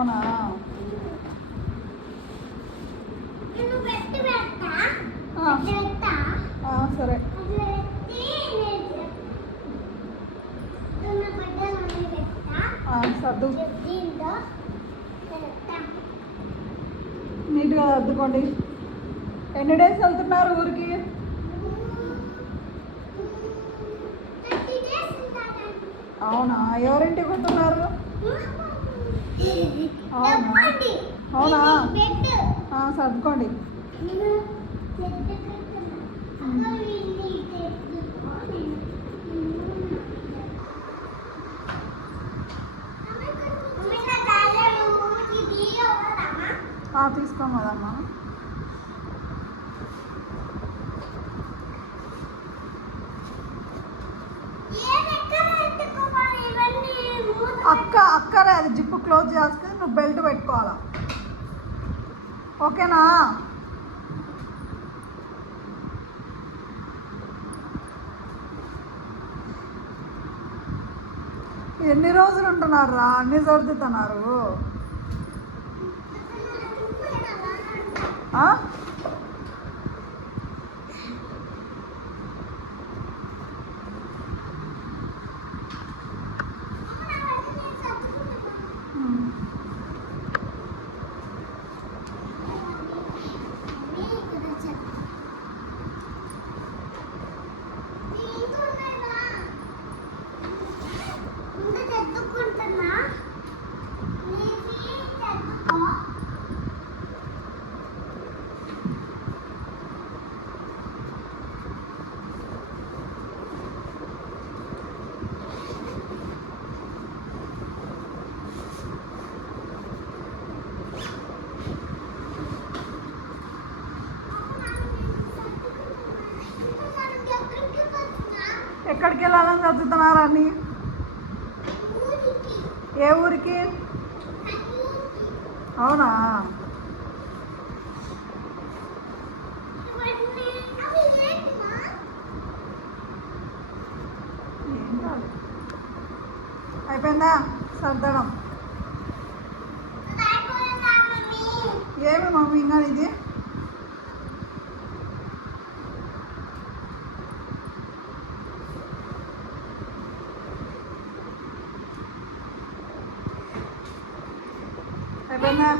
అవునా? సరే. సర్దు. నీట్గా సర్దుకోండి. ఎన్ని డేస్ వెళ్తున్నారు ఊరికి? అవునా? ఎవరింటికి పోతున్నారు? అవునా? సర్దుకోండి. తీసుకోం కదమ్మా. అక్కడే అది జిప్పు క్లోజ్ చేసుకుని నువ్వు బెల్ట్ పెట్టుకోవాలా. ఓకేనా? ఎన్ని రోజులు ఉంటున్నారు రా? అన్ని సర్దుతున్నారు. ఎక్కడికి వెళ్ళాలని చదువుతున్నారా అన్ని? ఏ ఊరికి? అవునా? అయిపోయిందా సర్దడం? ఏమి మమ్మీ ఇంకా ఇది? అయిపోయిందా?